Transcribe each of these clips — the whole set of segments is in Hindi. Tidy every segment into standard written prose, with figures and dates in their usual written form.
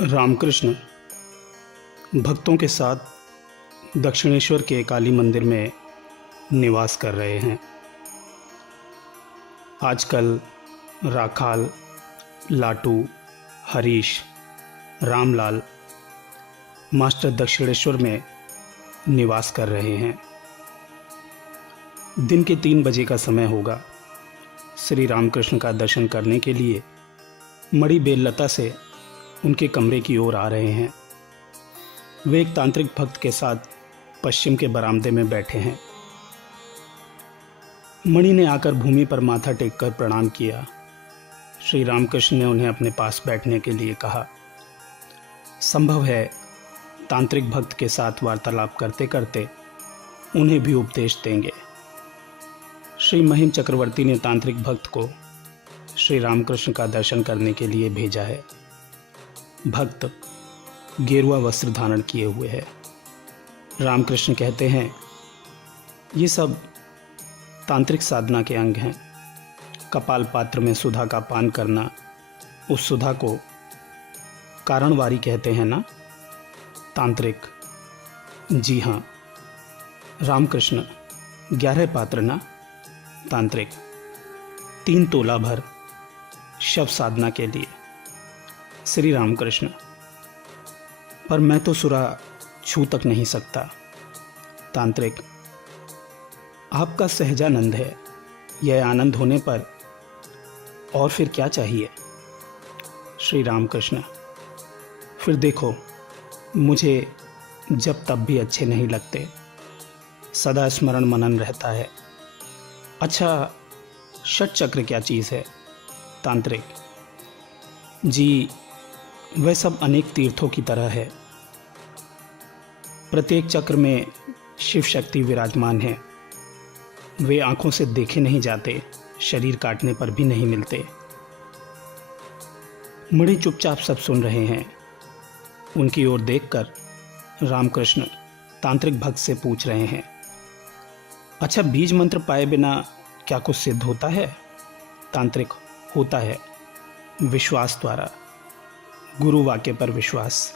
रामकृष्ण भक्तों के साथ दक्षिणेश्वर के काली मंदिर में निवास कर रहे हैं। आजकल राखाल, लाटू, हरीश, रामलाल मास्टर दक्षिणेश्वर में निवास कर रहे हैं। दिन के 3 बजे का समय होगा। श्री रामकृष्ण का दर्शन करने के लिए मणि बेललता से उनके कमरे की ओर आ रहे हैं। वे एक तांत्रिक भक्त के साथ पश्चिम के बरामदे में बैठे हैं। मणि ने आकर भूमि पर माथा टेककर प्रणाम किया। श्री रामकृष्ण ने उन्हें अपने पास बैठने के लिए कहा। संभव है तांत्रिक भक्त के साथ वार्तालाप करते करते उन्हें भी उपदेश देंगे। श्री महिम चक्रवर्ती ने तांत्रिक भक्त को श्री रामकृष्ण का दर्शन करने के लिए भेजा है। भक्त गेरुआ वस्त्र धारण किए हुए है। रामकृष्ण कहते हैं, ये सब तांत्रिक साधना के अंग हैं। कपाल पात्र में सुधा का पान करना, उस सुधा को कारणवारी कहते हैं ना तांत्रिक। जी हाँ रामकृष्ण, 11 पात्र ना तांत्रिक। 3 तोला भर शव साधना के लिए। श्री रामकृष्ण, पर मैं तो सुरा छू तक नहीं सकता। तांत्रिक, आपका सहजानंद है। यह आनंद होने पर और फिर क्या चाहिए। श्री रामकृष्ण, फिर देखो, मुझे जब तब भी अच्छे नहीं लगते। सदा स्मरण मनन रहता है। अच्छा, षट चक्र क्या चीज़ है। तांत्रिक, जी वह सब अनेक तीर्थों की तरह है। प्रत्येक चक्र में शिव शक्ति विराजमान है। वे आंखों से देखे नहीं जाते, शरीर काटने पर भी नहीं मिलते। मणि चुपचाप सब सुन रहे हैं। उनकी ओर देखकर रामकृष्ण तांत्रिक भक्त से पूछ रहे हैं, अच्छा, बीज मंत्र पाए बिना क्या कुछ सिद्ध होता है। तांत्रिक, होता है, विश्वास द्वारा, गुरु वाक्य पर विश्वास।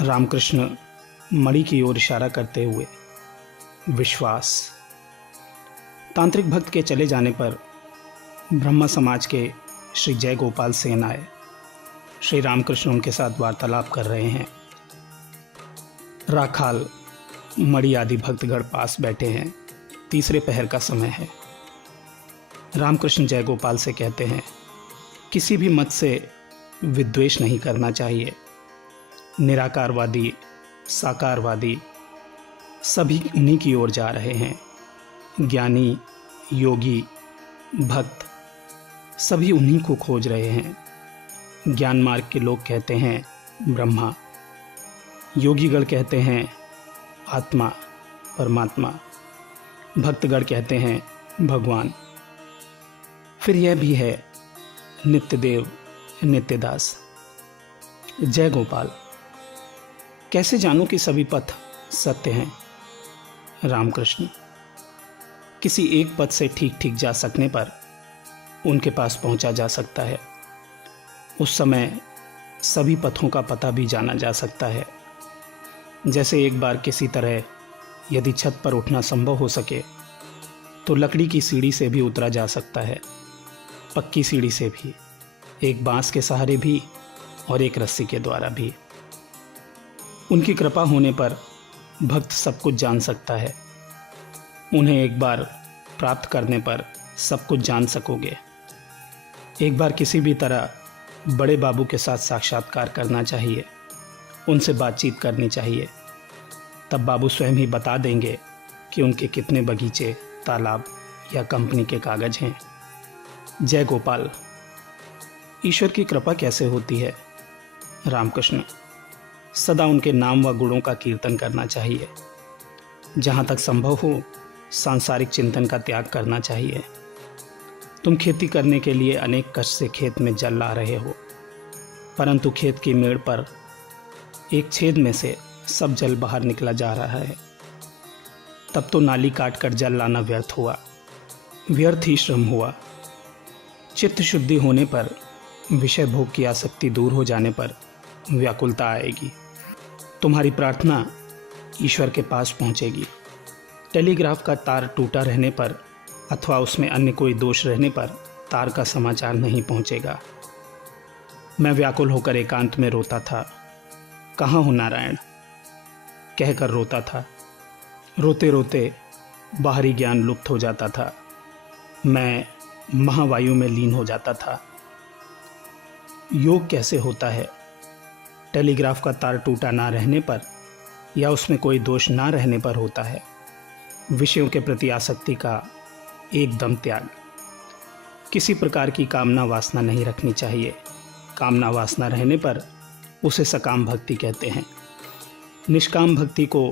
रामकृष्ण मणि की ओर इशारा करते हुए, विश्वास। तांत्रिक भक्त के चले जाने पर ब्रह्मा समाज के श्री जय गोपाल सेन आए। श्री रामकृष्ण उनके साथ वार्तालाप कर रहे हैं। राखाल, मणि आदि भक्तगण पास बैठे हैं। तीसरे पहर का समय है। रामकृष्ण जय गोपाल से कहते हैं, किसी भी मत से विद्वेष नहीं करना चाहिए। निराकारवादी, साकारवादी सभी उन्हीं की ओर जा रहे हैं। ज्ञानी, योगी, भक्त सभी उन्हीं को खोज रहे हैं। ज्ञान मार्ग के लोग कहते हैं ब्रह्मा, योगीगण कहते हैं आत्मा, परमात्मा, भक्तगण कहते हैं भगवान। फिर यह भी है नित्यदेव, नित्यदास। जय गोपाल, कैसे जानूं कि सभी पथ सत्य हैं। रामकृष्ण, किसी एक पथ से ठीक ठीक जा सकने पर उनके पास पहुंचा जा सकता है। उस समय सभी पथों का पता भी जाना जा सकता है। जैसे एक बार किसी तरह यदि छत पर उठना संभव हो सके तो लकड़ी की सीढ़ी से भी उतरा जा सकता है, पक्की सीढ़ी से भी, एक बांस के सहारे भी और एक रस्सी के द्वारा भी। उनकी कृपा होने पर भक्त सब कुछ जान सकता है। उन्हें एक बार प्राप्त करने पर सब कुछ जान सकोगे। एक बार किसी भी तरह बड़े बाबू के साथ साक्षात्कार करना चाहिए, उनसे बातचीत करनी चाहिए। तब बाबू स्वयं ही बता देंगे कि उनके कितने बगीचे, तालाब या कंपनी के कागज हैं। जय गोपाल, ईश्वर की कृपा कैसे होती है। रामकृष्ण, सदा उनके नाम व गुणों का कीर्तन करना चाहिए। जहाँ तक संभव हो सांसारिक चिंतन का त्याग करना चाहिए। तुम खेती करने के लिए अनेक कष्ट से खेत में जल ला रहे हो, परंतु खेत की मेड़ पर एक छेद में से सब जल बाहर निकला जा रहा है। तब तो नाली काट कर जल लाना व्यर्थ हुआ, व्यर्थ ही श्रम हुआ। चित्त शुद्धि होने पर, विषय भोग की आसक्ति दूर हो जाने पर व्याकुलता आएगी। तुम्हारी प्रार्थना ईश्वर के पास पहुंचेगी। टेलीग्राफ का तार टूटा रहने पर अथवा उसमें अन्य कोई दोष रहने पर तार का समाचार नहीं पहुंचेगा। मैं व्याकुल होकर एकांत में रोता था। कहाँ हो नारायण कहकर रोता था। रोते रोते बाहरी ज्ञान लुप्त हो जाता था। मैं महावायु में लीन हो जाता था। योग कैसे होता है? टेलीग्राफ का तार टूटा ना रहने पर या उसमें कोई दोष ना रहने पर होता है। विषयों के प्रति आसक्ति का एकदम त्याग। किसी प्रकार की कामना वासना नहीं रखनी चाहिए। कामना वासना रहने पर उसे सकाम भक्ति कहते हैं। निष्काम भक्ति को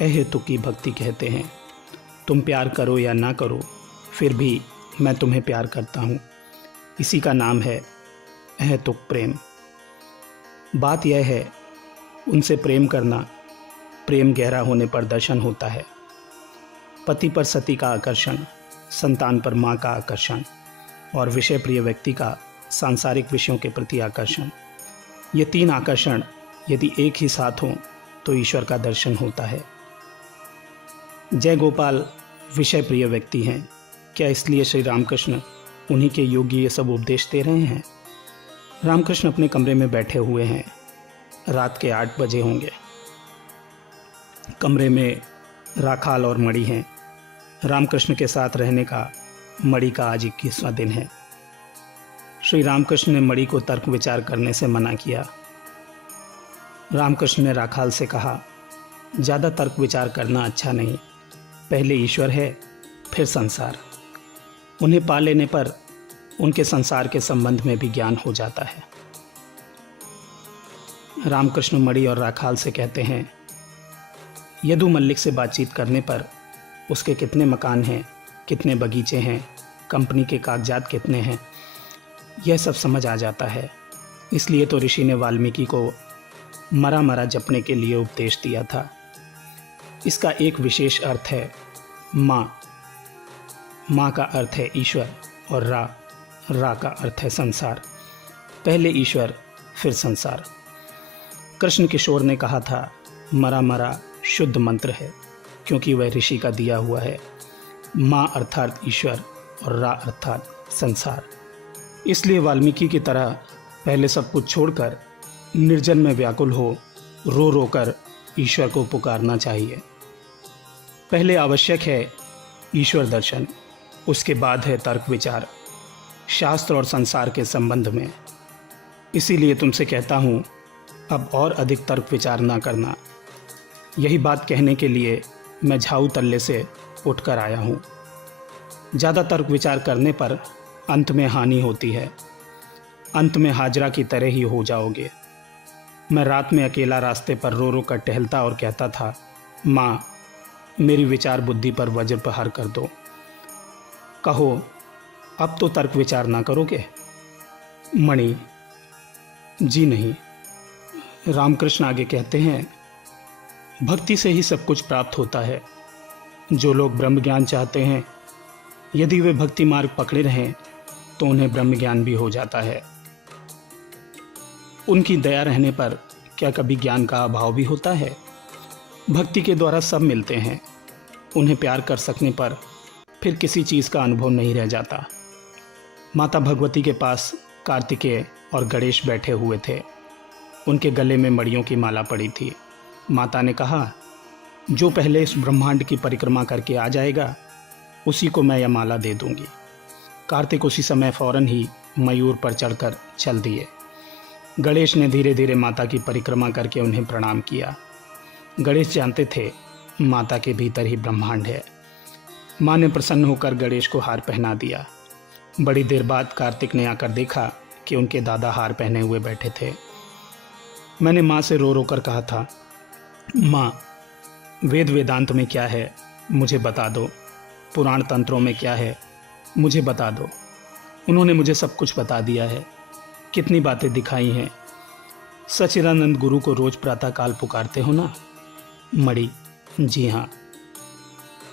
अहेतुक की भक्ति कहते हैं। तुम प्यार करो या ना करो, फिर भी मैं तुम्हें प्यार करता हूँ। इसी का नाम है अहेतुक प्रेम। बात यह है, उनसे प्रेम करना, प्रेम गहरा होने पर दर्शन होता है। पति पर सती का आकर्षण, संतान पर माँ का आकर्षण और विषय प्रिय व्यक्ति का सांसारिक विषयों के प्रति आकर्षण, ये तीन आकर्षण यदि एक ही साथ हों तो ईश्वर का दर्शन होता है। जय गोपाल विषय प्रिय व्यक्ति हैं। क्या इसलिए श्री रामकृष्ण उन्हीं के योगी ये सब उपदेश दे रहे हैं? रामकृष्ण अपने कमरे में बैठे हुए हैं। रात के 8 बजे होंगे। कमरे में राखाल और मणि हैं। रामकृष्ण के साथ रहने का मणि का आज 21वां दिन है। श्री रामकृष्ण ने मणि को तर्क विचार करने से मना किया। रामकृष्ण ने राखाल से कहा, ज़्यादा तर्क विचार करना अच्छा नहीं। पहले ईश्वर है, फिर संसार। उन्हें पा लेने पर उनके संसार के संबंध में भी ज्ञान हो जाता है। रामकृष्ण मणि और राखाल से कहते हैं, यदु मल्लिक से बातचीत करने पर उसके कितने मकान हैं, कितने बगीचे हैं, कंपनी के कागजात कितने हैं, यह सब समझ आ जाता है। इसलिए तो ऋषि ने वाल्मीकि को मरा मरा जपने के लिए उपदेश दिया था। इसका एक विशेष अर्थ है माँ। माँ का अर्थ है ईश्वर और रा का अर्थ है संसार। पहले ईश्वर फिर संसार। कृष्ण किशोर ने कहा था, मरा मरा शुद्ध मंत्र है, क्योंकि वह ऋषि का दिया हुआ है। माँ अर्थात ईश्वर और रा अर्थात संसार। इसलिए वाल्मीकि की तरह पहले सब कुछ छोड़कर निर्जन में व्याकुल हो रो रो कर ईश्वर को पुकारना चाहिए। पहले आवश्यक है ईश्वर दर्शन, उसके बाद है तर्क विचार शास्त्र और संसार के संबंध में। इसीलिए तुमसे कहता हूँ, अब और अधिक तर्क विचार ना करना। यही बात कहने के लिए मैं झाऊ तल्ले से उठकर आया हूँ। ज़्यादा तर्क विचार करने पर अंत में हानि होती है। अंत में हाजरा की तरह ही हो जाओगे। मैं रात में अकेला रास्ते पर रो रो कर टहलता और कहता था, माँ मेरी विचार बुद्धि पर वज्र प्रहार कर दो। कहो अब तो तर्क विचार ना करोगे? मणि, जी नहीं। रामकृष्ण आगे कहते हैं, भक्ति से ही सब कुछ प्राप्त होता है। जो लोग ब्रह्म ज्ञान चाहते हैं, यदि वे भक्ति मार्ग पकड़े रहें तो उन्हें ब्रह्म ज्ञान भी हो जाता है। उनकी दया रहने पर क्या कभी ज्ञान का अभाव भी होता है? भक्ति के द्वारा सब मिलते हैं। उन्हें प्यार कर सकने पर फिर किसी चीज़ का अनुभव नहीं रह जाता। माता भगवती के पास कार्तिकेय और गणेश बैठे हुए थे। उनके गले में मड़ियों की माला पड़ी थी। माता ने कहा, जो पहले इस ब्रह्मांड की परिक्रमा करके आ जाएगा उसी को मैं यह माला दे दूंगी। कार्तिक उसी समय फौरन ही मयूर पर चढ़कर चल दिए। गणेश ने धीरे धीरे माता की परिक्रमा करके उन्हें प्रणाम किया। गणेश जानते थे माता के भीतर ही ब्रह्मांड है। माँ ने प्रसन्न होकर गणेश को हार पहना दिया। बड़ी देर बाद कार्तिक ने आकर देखा कि उनके दादा हार पहने हुए बैठे थे। मैंने माँ से रो रो कर कहा था, माँ वेद वेदांत में क्या है मुझे बता दो, पुराण तंत्रों में क्या है मुझे बता दो। उन्होंने मुझे सब कुछ बता दिया है। कितनी बातें दिखाई हैं। सच्चिदानंद गुरु को रोज प्रातःकाल पुकारते हो ना? मणि, जी हाँ।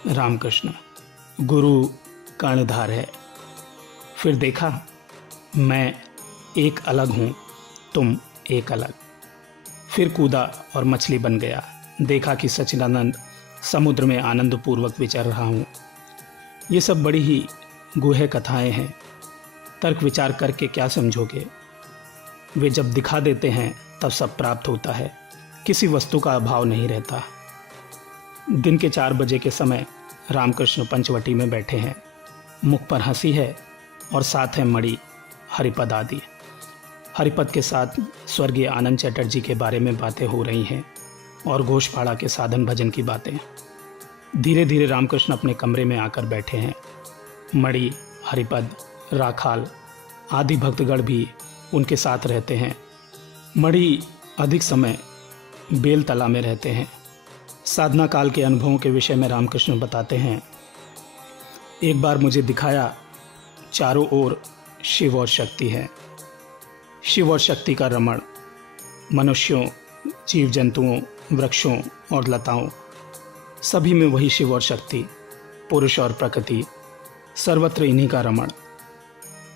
रामकृष्ण, गुरु कर्णधार है। फिर देखा, मैं एक अलग हूँ, तुम एक अलग। फिर कूदा और मछली बन गया। देखा कि सच्चिदानंद समुद्र में आनंदपूर्वक विचर रहा हूँ। ये सब बड़ी ही गूढ़ कथाएं हैं। तर्क विचार करके क्या समझोगे? वे जब दिखा देते हैं तब सब प्राप्त होता है, किसी वस्तु का अभाव नहीं रहता। दिन के 4 बजे के समय रामकृष्ण पंचवटी में बैठे हैं। मुख पर हंसी है और साथ है मणि, हरिपद आदि। हरिपद के साथ स्वर्गीय आनंद चटर्जी के बारे में बातें हो रही हैं और घोषपाड़ा के साधन भजन की बातें। धीरे धीरे रामकृष्ण अपने कमरे में आकर बैठे हैं। मणि, हरिपद, राखाल आदि भक्तगण भी उनके साथ रहते हैं। मणि अधिक समय बेलतला में रहते हैं। साधना काल के अनुभवों के विषय में रामकृष्ण बताते हैं, एक बार मुझे दिखाया चारों ओर शिव और शक्ति है। शिव और शक्ति का रमण मनुष्यों, जीव जंतुओं, वृक्षों और लताओं सभी में वही शिव और शक्ति, पुरुष और प्रकृति, सर्वत्र इन्हीं का रमण।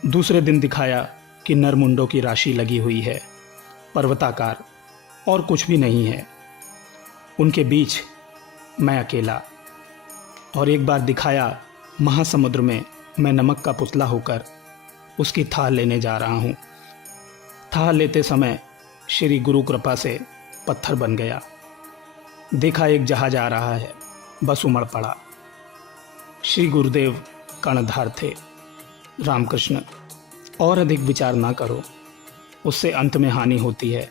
दूसरे दिन दिखाया कि नरमुंडों की राशि लगी हुई है, पर्वताकार, और कुछ भी नहीं है। उनके बीच मैं अकेला। और एक बार दिखाया महासमुद्र में मैं नमक का पुतला होकर उसकी थाह लेने जा रहा हूँ। थाह लेते समय श्री गुरु कृपा से पत्थर बन गया। देखा एक जहाज आ रहा है, बस उमड़ पड़ा। श्री गुरुदेव कर्णधार थे। रामकृष्ण, और अधिक विचार ना करो, उससे अंत में हानि होती है।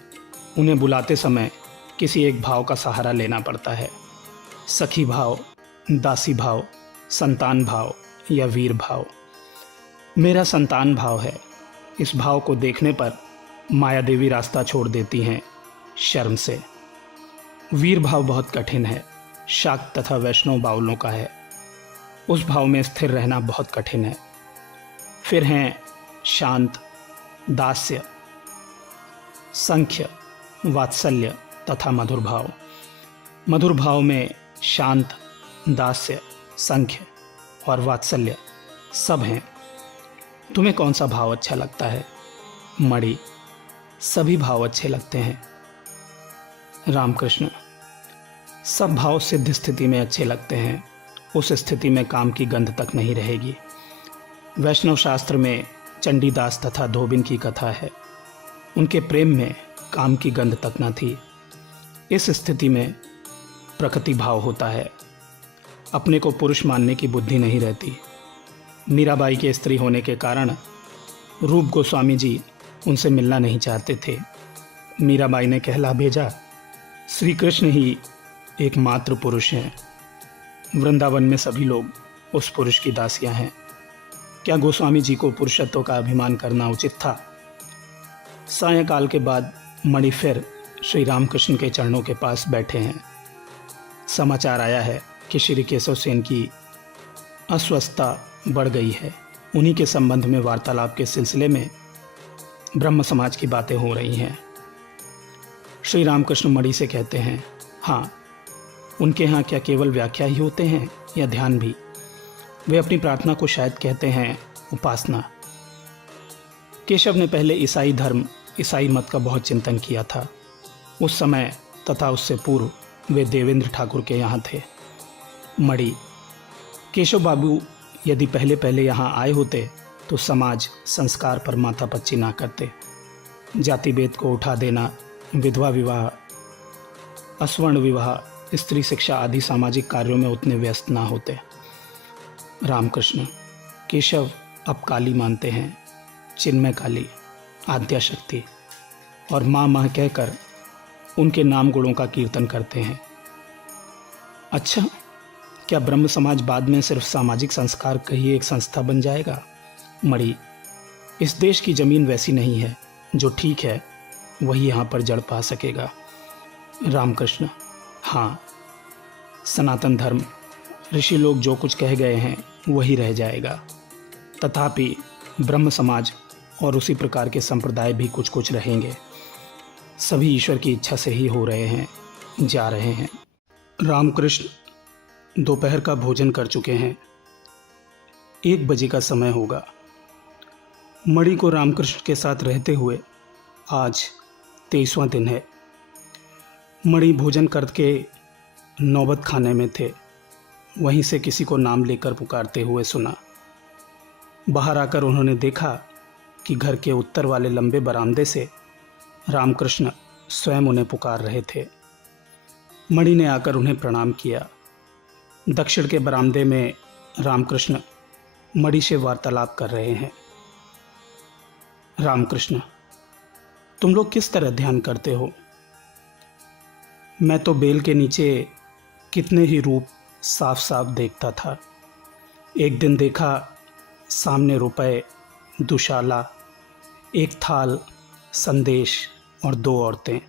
उन्हें बुलाते समय किसी एक भाव का सहारा लेना पड़ता है। सखी भाव, दासी भाव, संतान भाव या वीर भाव। मेरा संतान भाव है। इस भाव को देखने पर माया देवी रास्ता छोड़ देती हैं शर्म से। वीर भाव बहुत कठिन है, शाक्त तथा वैष्णव बाउलों का है। उस भाव में स्थिर रहना बहुत कठिन है। फिर हैं शांत, दास्य, संख्य, वात्सल्य तथा मधुर भाव। मधुर भाव में शांत, दास्य, संख्य और वात्सल्य सब हैं। तुम्हें कौन सा भाव अच्छा लगता है? मणि, सभी भाव अच्छे लगते हैं। रामकृष्ण, सब भाव सिद्ध स्थिति में अच्छे लगते हैं। उस स्थिति में काम की गंध तक नहीं रहेगी। वैष्णव शास्त्र में चंडीदास तथा धोबिन की कथा है। उनके प्रेम में काम की गंध तक न थी। इस स्थिति में प्रकृति भाव होता है। अपने को पुरुष मानने की बुद्धि नहीं रहती। मीराबाई के स्त्री होने के कारण रूप गोस्वामी जी उनसे मिलना नहीं चाहते थे। मीराबाई ने कहला भेजा, श्री कृष्ण ही एकमात्र पुरुष हैं। वृंदावन में सभी लोग उस पुरुष की दासियां हैं। क्या गोस्वामी जी को पुरुषत्व का अभिमान करना उचित था? सायंकाल के बाद मणि फिर श्री रामकृष्ण के चरणों के पास बैठे हैं। समाचार आया है कि श्री केशव सेन की अस्वस्थता बढ़ गई है। उन्हीं के संबंध में वार्तालाप के सिलसिले में ब्रह्म समाज की बातें हो रही हैं। श्री रामकृष्ण मणि से कहते हैं, हाँ, उनके यहाँ क्या केवल व्याख्या ही होते हैं या ध्यान भी? वे अपनी प्रार्थना को शायद कहते हैं उपासना। केशव ने पहले ईसाई धर्म, ईसाई मत का बहुत चिंतन किया था। उस समय तथा उससे पूर्व वे देवेंद्र ठाकुर के यहाँ थे। मणि, केशव बाबू यदि पहले पहले यहाँ आए होते तो समाज संस्कार पर माथापच्ची ना करते। जाति भेद को उठा देना, विधवा विवाह, अस्वर्ण विवाह, स्त्री शिक्षा आदि सामाजिक कार्यों में उतने व्यस्त ना होते। रामकृष्ण, केशव अब काली मानते हैं, चिन्मय काली, आद्या शक्ति, और माँ माँ कहकर उनके नाम गुणों का कीर्तन करते हैं। अच्छा, क्या ब्रह्म समाज बाद में सिर्फ सामाजिक संस्कार का ही एक संस्था बन जाएगा? मणि, इस देश की जमीन वैसी नहीं है। जो ठीक है वही यहाँ पर जड़ पा सकेगा। रामकृष्ण, हाँ, सनातन धर्म, ऋषि लोग जो कुछ कह गए हैं वही रह जाएगा। तथापि ब्रह्म समाज और उसी प्रकार के संप्रदाय भी कुछ कुछ रहेंगे। सभी ईश्वर की इच्छा से ही हो रहे हैं, जा रहे हैं। रामकृष्ण दोपहर का भोजन कर चुके हैं। 1 बजे का समय होगा। मणि को रामकृष्ण के साथ रहते हुए आज 23वां दिन है। मणि भोजन करके नौबत खाने में थे। वहीं से किसी को नाम लेकर पुकारते हुए सुना। बाहर आकर उन्होंने देखा कि घर के उत्तर वाले लंबे बरामदे से रामकृष्ण स्वयं उन्हें पुकार रहे थे। मणि ने आकर उन्हें प्रणाम किया। दक्षिण के बरामदे में रामकृष्ण मणि से वार्तालाप कर रहे हैं। रामकृष्ण, तुम लोग किस तरह ध्यान करते हो? मैं तो बेल के नीचे कितने ही रूप साफ साफ देखता था। एक दिन देखा सामने रुपए, दुशाला, एक थाल, संदेश और 2 औरतें।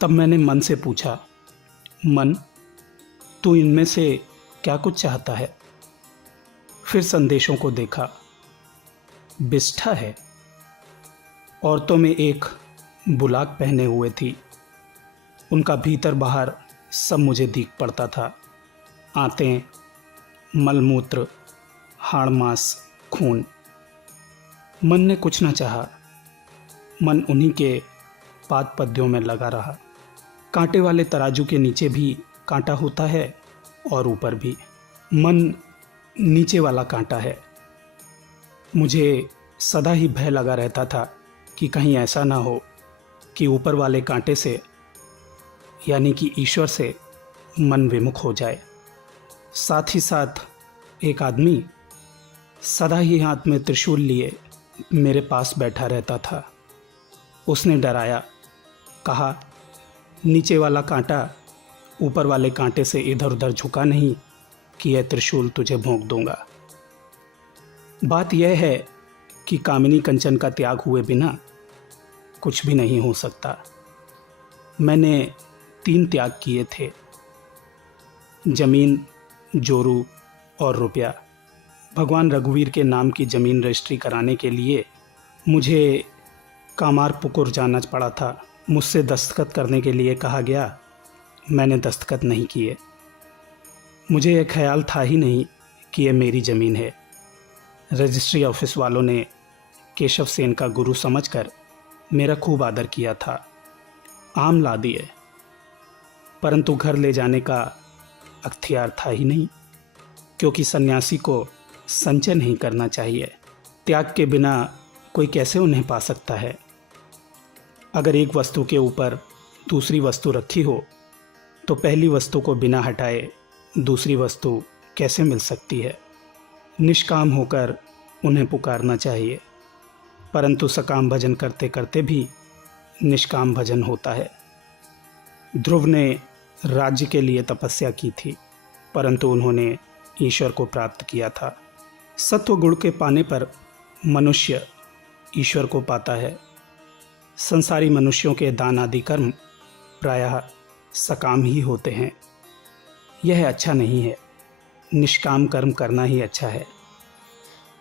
तब मैंने मन से पूछा, मन, तू इनमें से क्या कुछ चाहता है? फिर संदेशों को देखा। बिष्ठा है। औरतों में एक बुलाक पहने हुए थी। उनका भीतर बाहर सब मुझे दिख पड़ता था। आंतें, मलमूत्र, हाड़ मांस, खून। मन ने कुछ न चाहा। मन उन्हीं के पाद पद्यों में लगा रहा। कांटे वाले तराजू के नीचे भी कांटा होता है और ऊपर भी। मन नीचे वाला कांटा है। मुझे सदा ही भय लगा रहता था कि कहीं ऐसा ना हो कि ऊपर वाले कांटे से यानी कि ईश्वर से मन विमुख हो जाए। साथ ही साथ एक आदमी सदा ही हाथ में त्रिशूल लिए मेरे पास बैठा रहता था। उसने डराया, कहा, नीचे वाला कांटा ऊपर वाले कांटे से इधर उधर झुका नहीं कि यह त्रिशूल तुझे भोंक दूंगा। बात यह है कि कामिनी कंचन का त्याग हुए बिना कुछ भी नहीं हो सकता। मैंने 3 त्याग किए थे, जमीन, जोरू और रुपया। भगवान रघुवीर के नाम की ज़मीन रजिस्ट्री कराने के लिए मुझे कामारपुकुर जाना पड़ा था। मुझसे दस्तखत करने के लिए कहा गया। मैंने दस्तखत नहीं किए। मुझे यह ख्याल था ही नहीं कि यह मेरी ज़मीन है। रजिस्ट्री ऑफिस वालों ने केशव सेन का गुरु समझकर मेरा खूब आदर किया था। आम ला दिए, परंतु घर ले जाने का अख्तियार था ही नहीं, क्योंकि सन्यासी को संचय नहीं करना चाहिए। त्याग के बिना कोई कैसे उन्हें पा सकता है? अगर एक वस्तु के ऊपर दूसरी वस्तु रखी हो तो पहली वस्तु को बिना हटाए दूसरी वस्तु कैसे मिल सकती है? निष्काम होकर उन्हें पुकारना चाहिए, परंतु सकाम भजन करते करते भी निष्काम भजन होता है। ध्रुव ने राज्य के लिए तपस्या की थी, परंतु उन्होंने ईश्वर को प्राप्त किया था। सत्व गुण के पाने पर मनुष्य ईश्वर को पाता है। संसारी मनुष्यों के दान आदि कर्म प्रायः सकाम ही होते हैं। यह अच्छा नहीं है। निष्काम कर्म करना ही अच्छा है,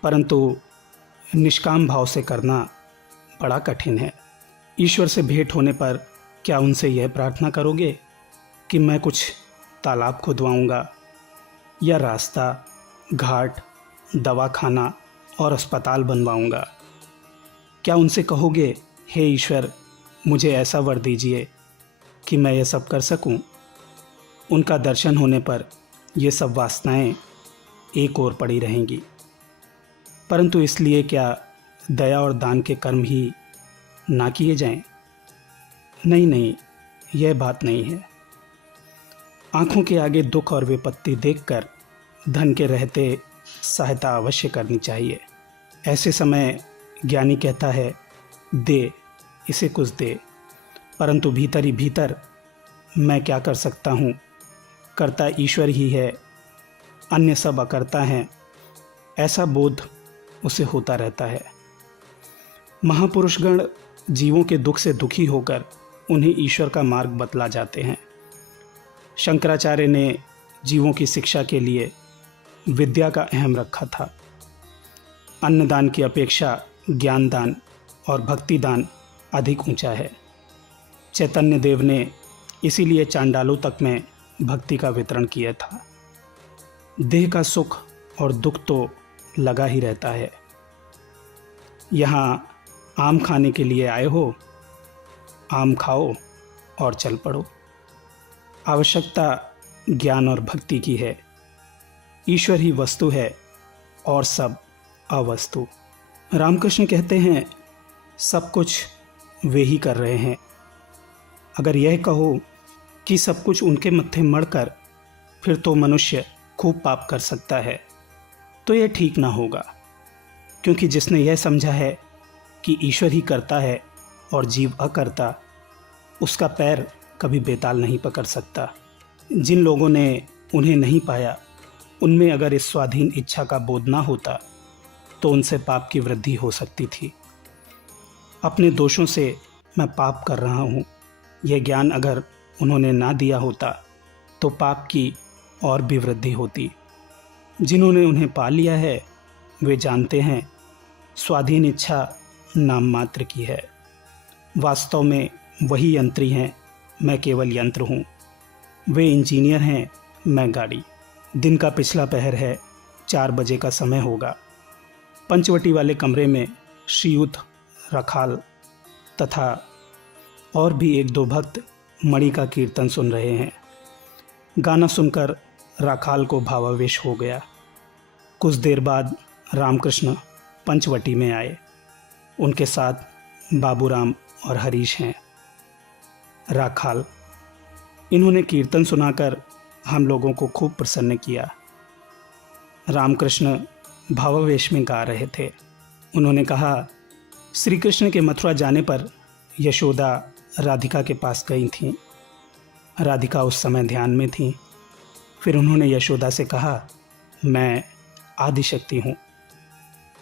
परंतु निष्काम भाव से करना बड़ा कठिन है। ईश्वर से भेंट होने पर क्या उनसे यह प्रार्थना करोगे कि मैं कुछ तालाब खुदवाऊंगा या रास्ता, घाट, दवाखाना और अस्पताल बनवाऊंगा? क्या उनसे कहोगे, हे ईश्वर, मुझे ऐसा वर दीजिए कि मैं यह सब कर सकूं? उनका दर्शन होने पर ये सब वासनाएं एक ओर पड़ी रहेंगी। परंतु इसलिए क्या दया और दान के कर्म ही ना किए जाएं? नहीं नहीं, यह बात नहीं है। आंखों के आगे दुख और विपत्ति देखकर धन के रहते सहायता अवश्य करनी चाहिए। ऐसे समय ज्ञानी कहता है, दे, इसे कुछ दे, परंतु भीतर ही भीतर मैं क्या कर सकता हूँ, करता ईश्वर ही है, अन्य सब अकर्ता हैं, ऐसा बोध उसे होता रहता है। महापुरुषगण जीवों के दुख से दुखी होकर उन्हें ईश्वर का मार्ग बतला जाते हैं। शंकराचार्य ने जीवों की शिक्षा के लिए विद्या का अहम रखा था। अन्नदान की अपेक्षा ज्ञानदान और भक्तिदान अधिक ऊंचा है। चैतन्य देव ने इसीलिए चांडालों तक में भक्ति का वितरण किया था। देह का सुख और दुख तो लगा ही रहता है। यहाँ आम खाने के लिए आए हो आम खाओ और चल पड़ो। आवश्यकता ज्ञान और भक्ति की है। ईश्वर ही वस्तु है और सब अवस्तु। रामकृष्ण कहते हैं सब कुछ वे ही कर रहे हैं। अगर यह कहो कि सब कुछ उनके मत्थे मढ़कर फिर तो मनुष्य खूब पाप कर सकता है, तो यह ठीक ना होगा, क्योंकि जिसने यह समझा है कि ईश्वर ही करता है और जीव अकर्ता, उसका पैर कभी बेताल नहीं पकड़ सकता। जिन लोगों ने उन्हें नहीं पाया, उनमें अगर इस स्वाधीन इच्छा का बोध ना होता तो उनसे पाप की वृद्धि हो सकती थी। अपने दोषों से मैं पाप कर रहा हूँ, यह ज्ञान अगर उन्होंने ना दिया होता तो पाप की और भी वृद्धि होती। जिन्होंने उन्हें पा लिया है वे जानते हैं स्वाधीन इच्छा नाम मात्र की है। वास्तव में वही यंत्री हैं, मैं केवल यंत्र हूँ। वे इंजीनियर हैं, मैं गाड़ी। दिन का पिछला पहर है, 4 बजे का समय होगा। पंचवटी वाले कमरे में श्रीयुत राखाल तथा और भी 1-2 भक्त मणि का कीर्तन सुन रहे हैं। गाना सुनकर राखाल को भावावेश हो गया। कुछ देर बाद रामकृष्ण पंचवटी में आए। उनके साथ बाबूराम और हरीश हैं। राखाल, इन्होंने कीर्तन सुनाकर हम लोगों को खूब प्रसन्न किया। रामकृष्ण भावावेश में गा रहे थे। उन्होंने कहा, श्री कृष्ण के मथुरा जाने पर यशोदा राधिका के पास गई थीं। राधिका उस समय ध्यान में थी। फिर उन्होंने यशोदा से कहा, मैं आदिशक्ति हूँ,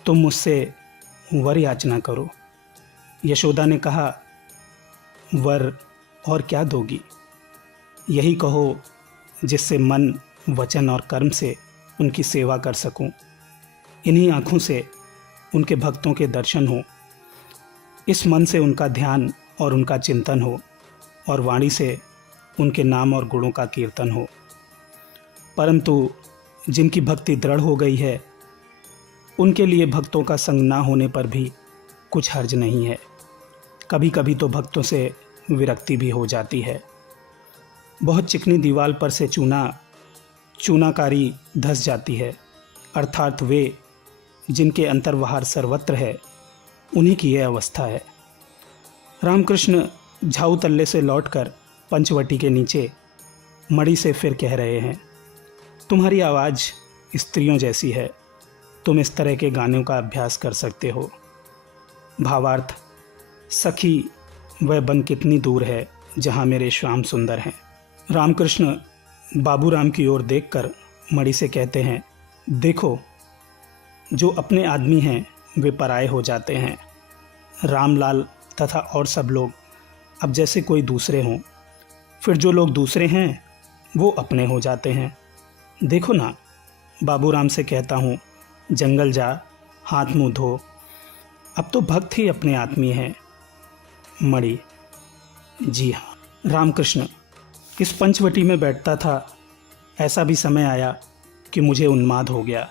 तुम मुझसे वर याचना करो। यशोदा ने कहा, वर और क्या दोगी? यही कहो जिससे मन, वचन और कर्म से उनकी सेवा कर सकूं। इन्हीं आँखों से उनके भक्तों के दर्शन हो, इस मन से उनका ध्यान और उनका चिंतन हो, और वाणी से उनके नाम और गुणों का कीर्तन हो। परंतु जिनकी भक्ति दृढ़ हो गई है, उनके लिए भक्तों का संग ना होने पर भी कुछ हर्ज नहीं है। कभी कभी तो भक्तों से विरक्ति भी हो जाती है। बहुत चिकनी दीवार पर से चूनाकारी धस जाती है, अर्थात वे जिनके अंतर्वहार सर्वत्र है, उन्हीं की यह अवस्था है। रामकृष्ण झाऊ तल्ले से लौटकर पंचवटी के नीचे मणि से फिर कह रहे हैं, तुम्हारी आवाज़ स्त्रियों जैसी है, तुम इस तरह के गानों का अभ्यास कर सकते हो। भावार्थ, सखी वह बन कितनी दूर है जहाँ मेरे श्याम सुंदर हैं। रामकृष्ण बाबूराम की ओर देखकर मणि से कहते हैं, देखो, जो अपने आदमी हैं वे पराये हो जाते हैं। रामलाल तथा और सब लोग अब जैसे कोई दूसरे हों, फिर जो लोग दूसरे हैं वो अपने हो जाते हैं। देखो ना, बाबूराम से कहता हूँ, जंगल जा, हाथ मुँह धो, अब तो भक्त ही अपने आदमी हैं। मणि, जी हाँ। रामकृष्ण, इस पंचवटी में बैठता था, ऐसा भी समय आया कि मुझे उन्माद हो गया।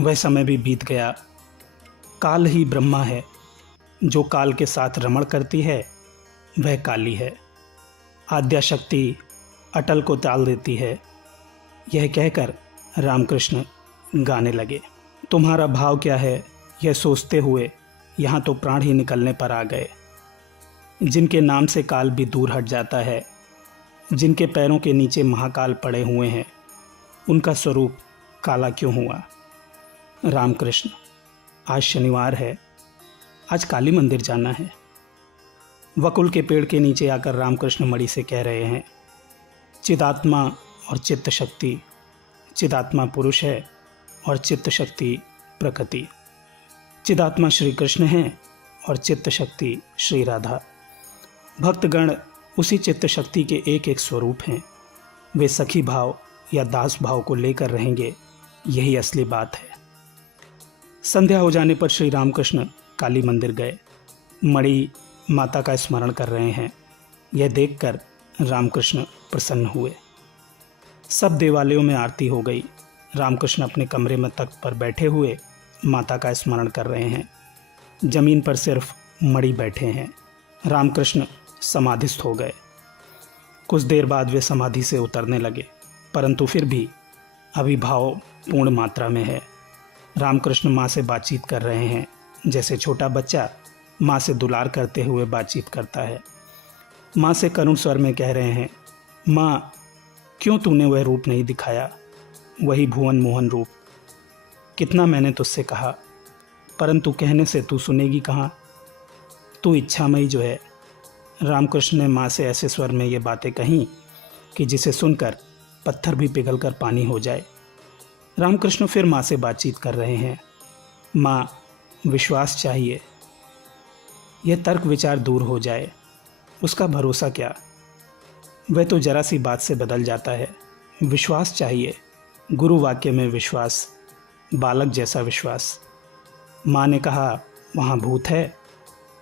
वह समय भी बीत गया। काल ही ब्रह्मा है, जो काल के साथ रमण करती है वह काली है। आद्याशक्ति अटल को टाल देती है। यह कहकर रामकृष्ण गाने लगे। तुम्हारा भाव क्या है, यह सोचते हुए यहाँ तो प्राण ही निकलने पर आ गए। जिनके नाम से काल भी दूर हट जाता है, जिनके पैरों के नीचे महाकाल पड़े हुए हैं, उनका स्वरूप काला क्यों हुआ? रामकृष्ण, आज शनिवार है, आज काली मंदिर जाना है। वकुल के पेड़ के नीचे आकर रामकृष्ण मणि से कह रहे हैं, चिदात्मा और चित्त शक्ति, चिदात्मा पुरुष है और चित्त शक्ति प्रकृति। चिदात्मा श्री कृष्ण हैं और चित्त शक्ति श्री राधा। भक्तगण उसी चित्त शक्ति के एक एक स्वरूप हैं। वे सखी भाव या दास भाव को लेकर रहेंगे, यही असली बात है। संध्या हो जाने पर श्री रामकृष्ण काली मंदिर गए। मणि माता का स्मरण कर रहे हैं। यह देखकर रामकृष्ण प्रसन्न हुए। सब देवालयों में आरती हो गई। रामकृष्ण अपने कमरे में तख्त पर बैठे हुए माता का स्मरण कर रहे हैं। जमीन पर सिर्फ मणि बैठे हैं। रामकृष्ण समाधिस्थ हो गए। कुछ देर बाद वे समाधि से उतरने लगे, परंतु फिर भी अभिभाव पूर्ण मात्रा में है। रामकृष्ण माँ से बातचीत कर रहे हैं, जैसे छोटा बच्चा माँ से दुलार करते हुए बातचीत करता है। माँ से करुण स्वर में कह रहे हैं, माँ क्यों तूने वह रूप नहीं दिखाया, वही भुवन मोहन रूप। कितना मैंने तुझसे कहा, परंतु कहने से तू सुनेगी कहाँ। तू इच्छामयी जो है। रामकृष्ण ने माँ से ऐसे स्वर में ये बातें कहीं कि जिसे सुनकर पत्थर भी पिघलकर पानी हो जाए। रामकृष्ण फिर माँ से बातचीत कर रहे हैं, माँ विश्वास चाहिए, यह तर्क विचार दूर हो जाए, उसका भरोसा क्या, वह तो जरा सी बात से बदल जाता है। विश्वास चाहिए, गुरु वाक्य में विश्वास, बालक जैसा विश्वास। माँ ने कहा वहाँ भूत है,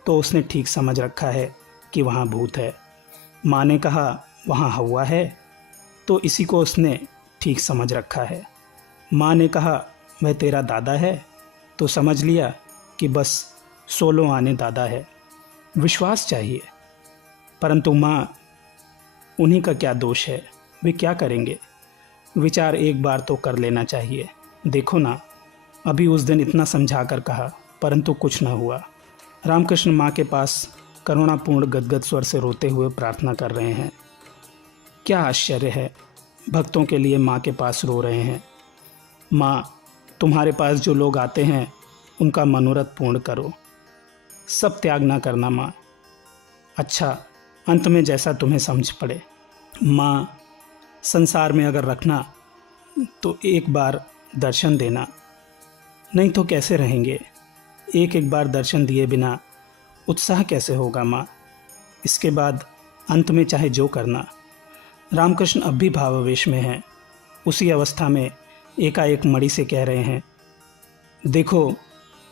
तो उसने ठीक समझ रखा है कि वहाँ भूत है। माँ ने कहा वहाँ हवा है, तो इसी को उसने ठीक समझ रखा है। माँ ने कहा वह तेरा दादा है, तो समझ लिया कि बस 16 आने दादा है। विश्वास चाहिए, परंतु माँ उन्हीं का क्या दोष है, वे क्या करेंगे। विचार एक बार तो कर लेना चाहिए। देखो ना, अभी उस दिन इतना समझा कर कहा, परंतु कुछ न हुआ। रामकृष्ण माँ के पास करुणापूर्ण गदगद स्वर से रोते हुए प्रार्थना कर रहे हैं। क्या आश्चर्य है, भक्तों के लिए माँ के पास रो रहे हैं। माँ, तुम्हारे पास जो लोग आते हैं उनका मनोरथ पूर्ण करो, सब त्याग ना करना माँ। अच्छा, अंत में जैसा तुम्हें समझ पड़े। माँ, संसार में अगर रखना तो एक बार दर्शन देना, नहीं तो कैसे रहेंगे। एक एक बार दर्शन दिए बिना उत्साह कैसे होगा माँ। इसके बाद अंत में चाहे जो करना। रामकृष्ण अब भी भावावेश में हैं। उसी अवस्था में एकाएक मणि से कह रहे हैं, देखो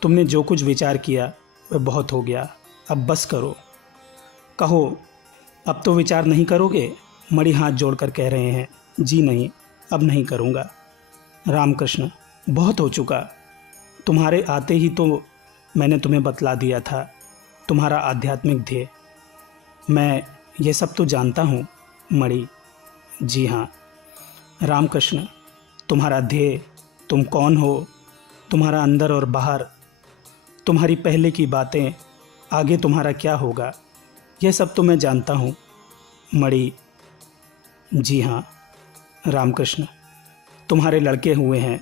तुमने जो कुछ विचार किया वह बहुत हो गया, अब बस करो। कहो अब तो विचार नहीं करोगे। मणि हाथ जोड़कर कह रहे हैं, जी नहीं, अब नहीं करूँगा। रामकृष्ण, बहुत हो चुका। तुम्हारे आते ही तो मैंने तुम्हें बतला दिया था तुम्हारा आध्यात्मिक ध्येय। मैं ये सब तो जानता हूँ। मणि, जी हाँ। रामकृष्ण, तुम्हारा ध्येय, तुम कौन हो, तुम्हारा अंदर और बाहर, तुम्हारी पहले की बातें, आगे तुम्हारा क्या होगा, यह सब तो मैं जानता हूँ। मणि, जी हाँ। रामकृष्ण, तुम्हारे लड़के हुए हैं,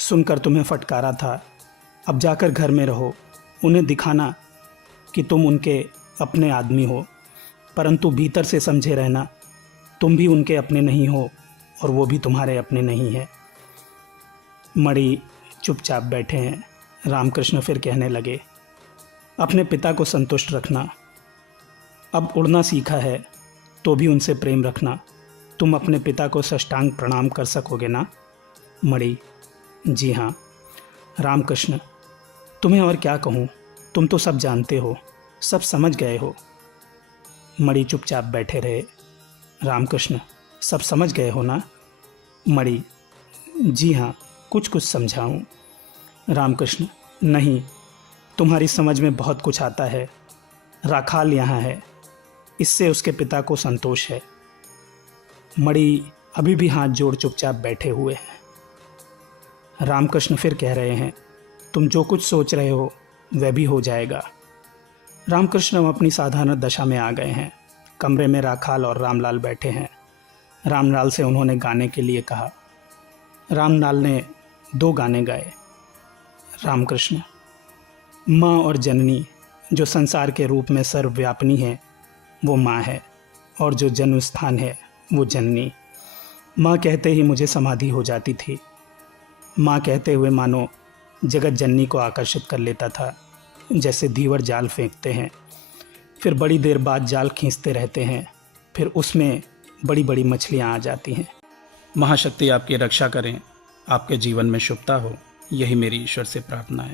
सुनकर तुम्हें फटकारा था। अब जाकर घर में रहो, उन्हें दिखाना कि तुम उनके अपने आदमी हो, परंतु भीतर से समझे रहना तुम भी उनके अपने नहीं हो और वो भी तुम्हारे अपने नहीं है। मणि चुपचाप बैठे हैं। रामकृष्ण फिर कहने लगे, अपने पिता को संतुष्ट रखना। अब उड़ना सीखा है तो भी उनसे प्रेम रखना। तुम अपने पिता को साष्टांग प्रणाम कर सकोगे ना। मणि, जी हाँ। रामकृष्ण, तुम्हें और क्या कहूँ, तुम तो सब जानते हो, सब समझ गए हो। मणि चुपचाप बैठे रहे। रामकृष्ण, सब समझ गए हो ना। मणि, जी हाँ, कुछ कुछ समझाऊँ। रामकृष्ण, नहीं, तुम्हारी समझ में बहुत कुछ आता है। राखाल यहाँ है, इससे उसके पिता को संतोष है। मणि अभी भी हाथ जोड़ चुपचाप बैठे हुए हैं। रामकृष्ण फिर कह रहे हैं, तुम जो कुछ सोच रहे हो वह भी हो जाएगा। रामकृष्ण अब अपनी साधारण दशा में आ गए हैं। कमरे में राखाल और रामलाल बैठे हैं। रामलाल से उन्होंने गाने के लिए कहा। रामलाल ने 2 गाने गाए। रामकृष्ण, माँ और जननी, जो संसार के रूप में सर्वव्यापिनी है वो माँ है, और जो जन्म स्थान है वो जननी। माँ कहते ही मुझे समाधि हो जाती थी। माँ कहते हुए मानो जगत जननी को आकर्षित कर लेता था, जैसे धीवर जाल फेंकते हैं, फिर बड़ी देर बाद जाल खींचते रहते हैं, फिर उसमें बड़ी बड़ी मछलियाँ आ जाती हैं। महाशक्ति आपकी रक्षा करें, आपके जीवन में शुभता हो, यही मेरी ईश्वर से प्रार्थना है।